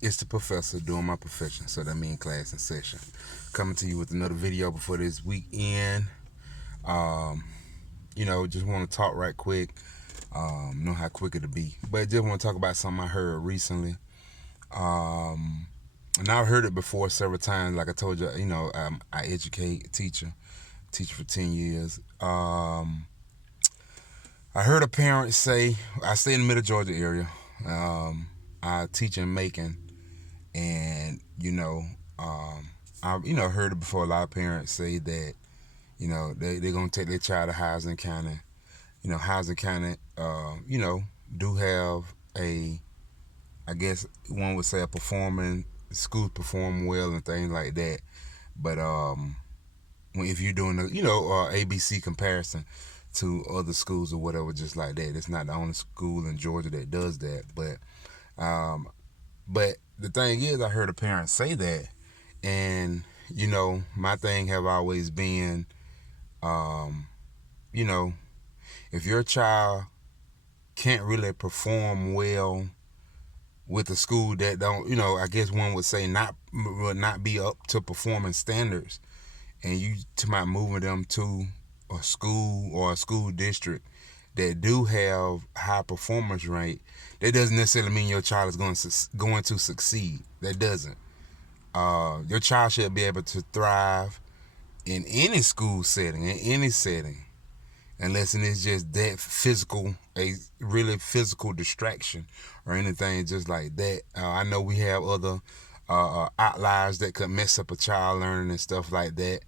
It's the professor doing my profession, so that means class in session. Coming to you with another video before this weekend. Um, just want to talk right quick. Know how quick it'll be, but just want to talk about something I heard recently. And I've heard it before several times. Like I told you, I educate, teacher for 10 years. I heard a parent say, I stay in the middle Georgia area. I teach in Macon, and I heard it before. A lot of parents say that they're gonna take their child to Housing County. Housing County do have a, I guess one would say, a performing schools perform well and things like that. But if you're doing the ABC comparison to other schools or whatever, just like that, it's not the only school in Georgia that does that. But the thing is, I heard a parent say that, and my thing have always been, you know, if your child can't really perform well with a school that don't, I guess one would say would not be up to performance standards, and you about moving them to a school or a school district that do have high performance rate, that doesn't necessarily mean your child is going to succeed. That doesn't. Your child should be able to thrive in any school setting, in any setting, unless it's just that physical, a really physical distraction or anything just like that. I know we have other outliers that could mess up a child learning and stuff like that,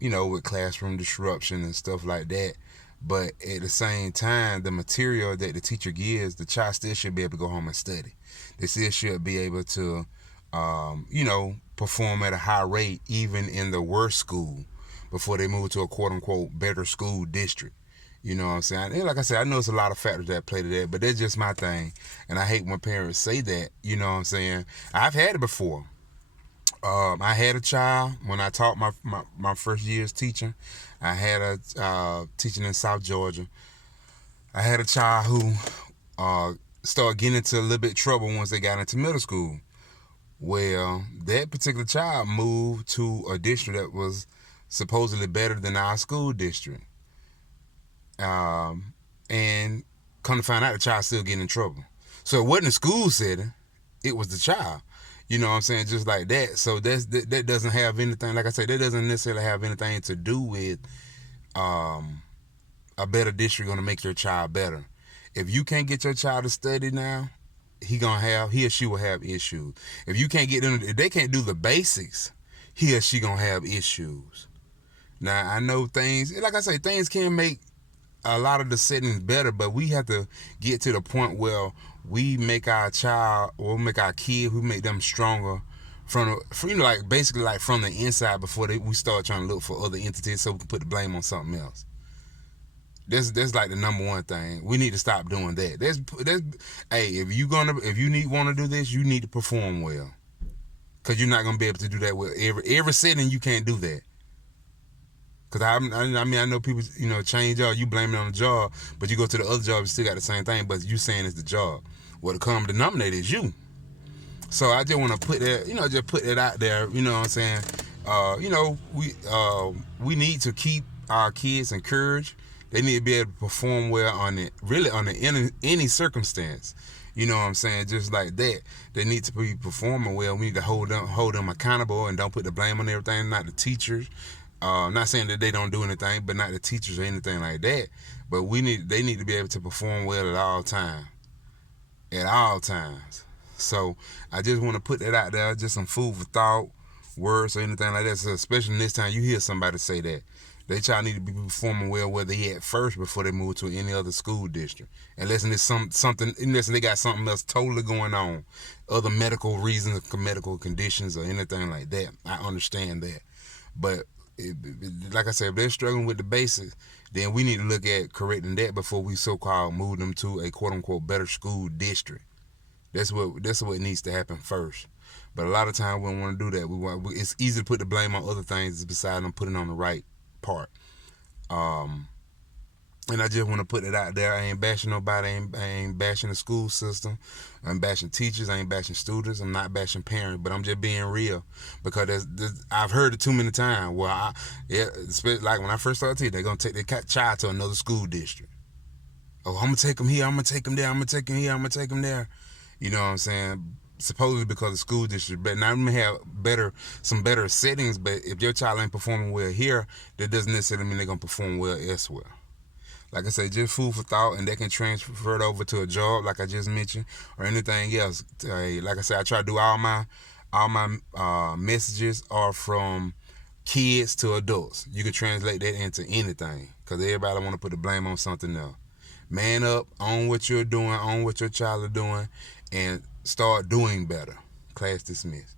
with classroom disruption and stuff like that. But at the same time, the material that the teacher gives, the child still should be able to go home and study. They still should be able to, perform at a high rate, even in the worst school, before they move to a quote unquote better school district. You know what I'm saying? And like I said, I know it's a lot of factors that play to that, but that's just my thing. And I hate when parents say that, you know what I'm saying? I've had it before. I had a child when I taught my first years teaching. I had a teaching in South Georgia. I had a child who started getting into a little bit of trouble once they got into middle school. Well, that particular child moved to a district that was supposedly better than our school district. And come to find out, the child still getting in trouble. So it wasn't a school setting, it was the child. You know what I'm saying? Just like that. So that doesn't have anything, like I said, that doesn't necessarily have anything to do with a better district going to make your child better. If you can't get your child to study now, he or she will have issues. If you can't get them, if they can't do the basics, he or she gonna have issues. Now I know things, like I say, things can make a lot of the settings better, but we have to get to the point where we make our child, or make our kid, we make them stronger from like basically like from the inside before we start trying to look for other entities so we can put the blame on something else. That's like the number one thing. We need to stop doing that. Hey, if you want to do this, you need to perform well, because you're not gonna be able to do that with every setting. You can't do that. Cause I mean, I know people, change job, you blame it on the job, but you go to the other job, you still got the same thing, but you saying it's the job. Well, the common denominator is you. So I just want to put that, just put that out there. You know what I'm saying? We need to keep our kids encouraged. They need to be able to perform well on it, really on any circumstance. You know what I'm saying? Just like that, they need to be performing well. We need to hold them accountable, and don't put the blame on everything. Not the teachers. Not saying that they don't do anything, but not the teachers or anything like that. But they need to be able to perform well at all times. At all times. So I just want to put that out there, just some food for thought, words or anything like that. So especially next time you hear somebody say that, they child need to be performing well where they at first before they move to any other school district. Unless it's unless they got something else totally going on, other medical reasons, medical conditions or anything like that. I understand that, but like I said, if they're struggling with the basics, then we need to look at correcting that before we so-called move them to a quote-unquote better school district. That's what needs to happen first. But a lot of times we don't want to do that. It's easy to put the blame on other things besides them putting on the right part. And I just want to put it out there. I ain't bashing nobody. I ain't bashing the school system. I'm bashing teachers. I ain't bashing students. I'm not bashing parents. But I'm just being real because I've heard it too many times. Well, like when I first started teaching, they're gonna take their child to another school district. Oh, I'm gonna take them here. I'm gonna take them there. I'm gonna take them here. I'm gonna take them there. You know what I'm saying? Supposedly because the school district, but now we may have some better settings. But if your child ain't performing well here, that doesn't necessarily mean they're gonna perform well elsewhere. Like I say, just food for thought, and they can transfer it over to a job, like I just mentioned, or anything else. Like I said, I try to do all my messages are from kids to adults. You can translate that into anything, because everybody want to put the blame on something else. Man up, own what you're doing, own what your child is doing, and start doing better. Class dismissed.